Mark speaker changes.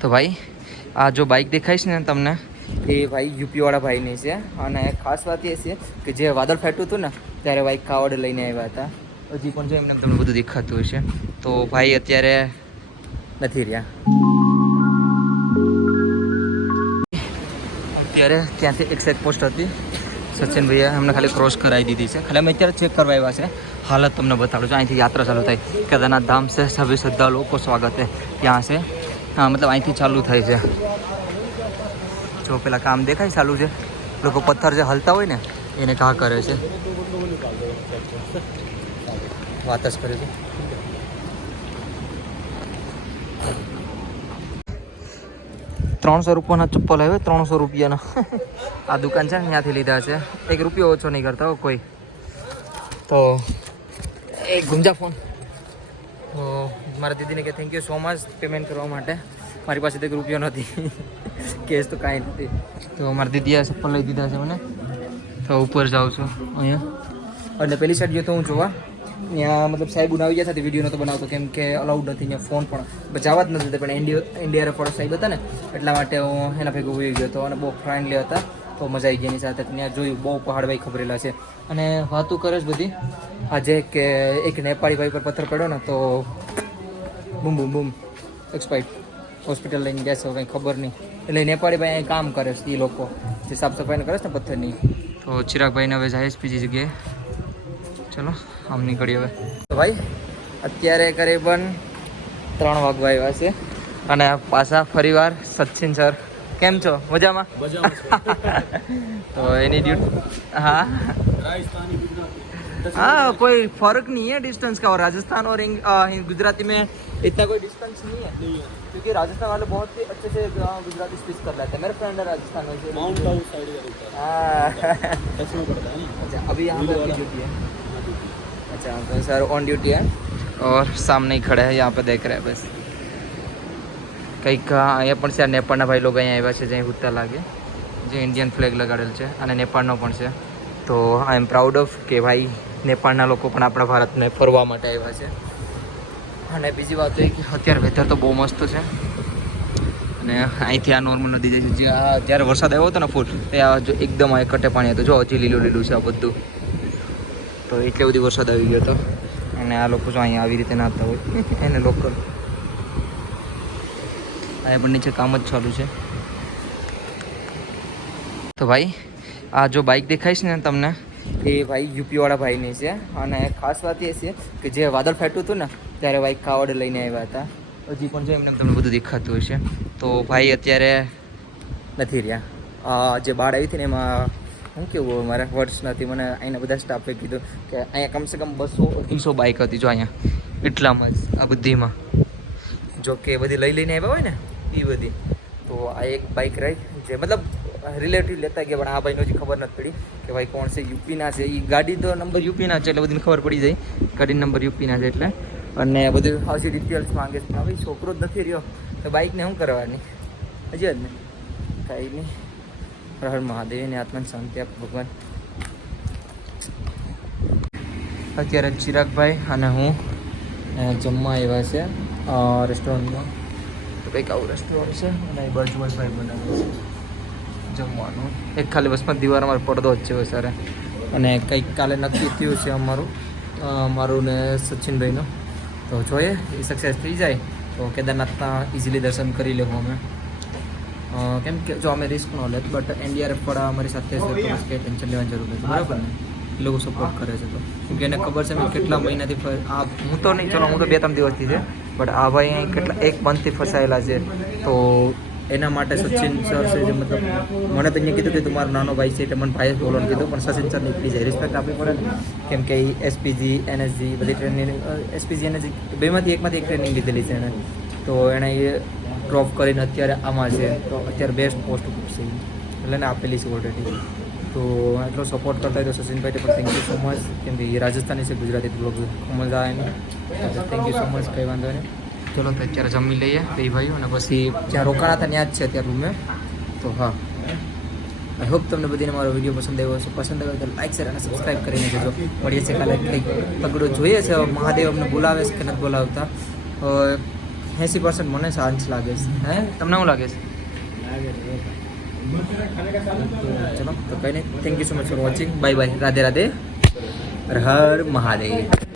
Speaker 1: તો ભાઈ, આ જો બાઇક દેખાય છે ને તમને, એ ભાઈ યુપીવાળા ભાઈની છે. અને ખાસ વાત એ છે કે જે વાદળ ફેટું હતું ને, ત્યારે ભાઈ કાવડ લઈને આવ્યા હતા. હજી પણ જો એમને તમને બધું દેખાતું હશે તો ભાઈ અત્યારે નથી રહ્યા. અત્યારે ત્યાંથી એક સાઈડ પોસ્ટ હતી. સચિન ભાઈએ અમને ખાલી ક્રોસ કરાવી દીધી છે. ખાલી અમે અત્યારે ચેક કરવા આવ્યા છે. હાલત તમને બતાડું છું. અહીંથી યાત્રા ચાલુ થાય. કેદારનાથ ધામ છે. છવ્વીસ શ્રદ્ધા લોકો સ્વાગત છે. ત્યાં છે. હા, મતલબ અહીંથી ચાલુ થાય છે. જો પેલા કામ દેખાય ચાલુ છે. લોકો પથ્થર જે હલતા હોય ને, એને ઘા કરે છે. વાત જ કરે છે. ત્રણસો રૂપિયાના ચપ્પલ આવ્યો, ત્રણસો રૂપિયાના. આ દુકાન છે ને ત્યાંથી લીધા છે. એક રૂપિયો ઓછો નહીં કરતા કોઈ. તો એક ગુંજા ફોન. મારા દીદીને કે thank you so much payment કરવા માટે. મારી પાસે એક રૂપિયો નથી. કેસ તો કાંઈ નથી. તો મારી દીદીએ ચપ્પલ લઈ દીધા છે મને. તો ઉપર જાઉં છું અહીંયા. અને પેલી સાઈડ ગયો તો હું જોવા. ત્યાં મતલબ સાહેબ આવી ગયા હતા વીડિયો નતો બનાવતો. કેમ કે અલાઉડ નથી ત્યાં ફોન પણ. જવા જ નથી. પણ ઇન્ડિયા ઇન્ડિયા ફોટો સાહેબ હતા ને, એટલા માટે હું એના ભેગું ઊભી ગયો હતો. અને બહુ ફ્રેન્ડલી હતા. તો મજા આવી ગઈ એની સાથે ત્યાં જોયું, બહુ પહાડ ભાઈ ખબરેલા છે. અને વાતું કરે જ બધી. આજે કે એક નેપાળી ભાઈ પર પથ્થર પડ્યો ને, તો બૂમ બૂમ બૂમ. એક્સપાઇટ હોસ્પિટલ લઈને છે કંઈ ખબર નહીં. એટલે નેપાળી ભાઈ અહીં કામ કરે છે એ લોકો. જે સાફ સફાઈને કરે છે ને પથ્થરની. તો ચિરાગભાઈને હવે જાય છે બીજી જગ્યાએ. ચલો આમ નીકળી હવે. તો ભાઈ અત્યારે કરીબન ત્રણ વાગવા આવ્યા છે. અને પાછા ફરીવાર સચિન સર. કેમ છો? મજામાં? તો એની ડ્યુટી હા? हाँ कोई फर्क नहीं है डिस्टेंस का और राजस्थान और इंग- अ, हिं- गुजराती में इतना कोई डिस्टेंस नहीं है नहीं है क्योंकि राजस्थान वाले बहुत ही अच्छे से अ, गुजराती स्पीच कर लेते हैं मेरे फ्रेंड है राजस्थान में से
Speaker 2: माउंट आबू साइड का रहता
Speaker 1: हाँ,
Speaker 2: है टच में पड़ता है ना
Speaker 1: अच्छा अभी यहाँ पे
Speaker 2: वाला।
Speaker 1: आपकी ड्यूटी है अच्छा तो सर ऑन ड्यूटी है और सामने ही खड़े हैं यहाँ पे देख रहे हैं बस કંઈક અહીંયા પણ છે આ નેપાળના ભાઈ લોકો અહીંયા આવ્યા છે જ્યાં હુત્તા લાગે જે ઇન્ડિયન ફ્લેગ લગાડેલ છે અને નેપાળનો પણ છે તો આઈ એમ પ્રાઉડ ઓફ કે ભાઈ નેપાળના લોકો પણ આપણા ભારતને ફરવા માટે આવ્યા છે. અને બીજી વાત એ કે અત્યારે વેધર તો બહુ મસ્ત છે. અને અહીંથી આ નોર્મલ નદી જાય છે. જે આ જ્યારે વરસાદ આવ્યો હતો ને ફૂલ એ આ જો એકદમ આ કટે પાણી હતું. જો, હજી લીલું લીલું છે આ બધું. તો એટલે બધી વરસાદ આવી ગયો હતો. અને આ લોકો જો અહીંયા આવી રીતે નાતા હોય, એને લોકલ આ પણ નીચે કામ જ ચાલુ છે. તો ભાઈ, આ જો બાઇક છે ને તમને એ ભાઈ યુપીવાળા ભાઈની છે. અને ખાસ વાત એ છે કે જે વાદળ ફાટ્યું હતું ને, ત્યારે ભાઈ કાવડ લઈને આવ્યા હતા. હજી પણ જો એમને તમને બધું દેખાતું હશે. તો ભાઈ અત્યારે નથી રહ્યા. જે બાળ આવી હતી ને એમાં શું કેવું મારા? વર્ષ નથી મને અહીંના બધા સ્ટાફે કીધું કે અહીંયા કમસે કમ બસો અઢીસો બાઇક હતી જો અહીંયા. એટલામાં જ આ બધીમાં જો કે બધી લઈ લઈને આવ્યા હોય ને એ બધી. તો આ એક બાઇક રહી, જે મતલબ રિલેટિવ લેતા ગયા, પણ આ ભાઈનો હજી ખબર નથી પડી કે ભાઈ કોણ છે, યુપીના છે. એ ગાડી તો નંબર યુપીના છે એટલે બધીને ખબર પડી જાય. ગાડી નંબર યુપીના છે એટલે. અને બધું હજી ડિટેલ્સ માંગે છે. ભાઈ છોકરો જ નથી રહ્યો. તો બાઇકને શું કરવાની? હજી જ ને કાંઈ નહીં. હર મહાદેવને આત્માને શાંતિ આપ ભગવાન. અત્યારે ચિરાગભાઈ અને હું જમવા આવ્યા છે રેસ્ટોરન્ટમાં તો કંઈક આવું રેસ્ટોરન્ટ છે અને એ બાજુ ભાઈ બનાવે છે. જમવાનું. એક ખાલી બસમાં દીવાર અમારો પડદો જ છે વધારે અને કંઈક કાલે નક્કી થયું છે અમારું. અમારું મારું ને સચિનભાઈનું. તો જોઈએ, એ સક્સેસ થઈ જાય તો કેદારનાથના ઇઝીલી દર્શન કરી લેવું અમે. કેમ કે જો અમે રિસ્ક ન લેત બટ એનડીઆરએફ વાળા અમારી સાથે છે, તો કંઈ ટેન્શન લેવાની જરૂર નથી. બરાબર ને? લોકો સપોર્ટ કરે છે તો. કેમકે એને ખબર છે મેં કેટલા મહિનાથી આ, હું તો નહીં, ચલો, હું તો બે ત્રણ દિવસથી છે બટ આ ભાઈ અહીં કેટલા, એક મંથથી ફસાયેલા છે. તો એના માટે સચિન સર છે જે મતલબ મને તો અહીંયા કીધું કે તું મારો નાનો ભાઈ છે એટલે મને ભાઈ જ બોલવાનું કીધું, પણ સચિન સર નીકળી જાય રિસ્પેક્ટ આપવી પડે. કેમ કે એસપીજી એનએસજી બધી ટ્રેનિંગ એસપીજી એનએસજી બેમાંથી એકમાંથી એક ટ્રેનિંગ લીધેલી છે એણે. તો એણે એ ડ્રોપ કરીને અત્યારે આમાં છે. તો અત્યારે બેસ્ટ પોસ્ટ છે એટલે એને આપેલી છે ઓલરેડી તો એટલો સપોર્ટ કરતા હોય તો સચિનભાઈ પણ થેન્ક યુ સો મચ કેમ કે રાજસ્થાની છે, ગુજરાતી બ્લોગ મજા એને. થેન્ક યુ સો મચ કંઈ વાંધો નહીં. ચલો તો અત્યારે જમી લઈએ બે ભાઈઓ અને પછી જ્યાં રોકાણા હતા ત્યાં જ છે અત્યારે રૂમે તો હા. આઈ હોપ તમને બધીને મારો વીડિયો પસંદ આવ્યો હશે. પસંદ આવ્યો તો લાઈક શેર અને સબસ્ક્રાઈબ કરીને જજો. મળીએ છીએ કાલે કંઈક તગડો જોઈએ છે. મહાદેવ અમને બોલાવે છે કે નથી બોલાવતા. એંસી પર્સન્ટ મને સાંજ લાગે છે. હે? તમને શું લાગે છે? ચલો, તો કંઈ નહીં. Thank you so much for watching bye bye Radhe Radhe. Har Mahadev.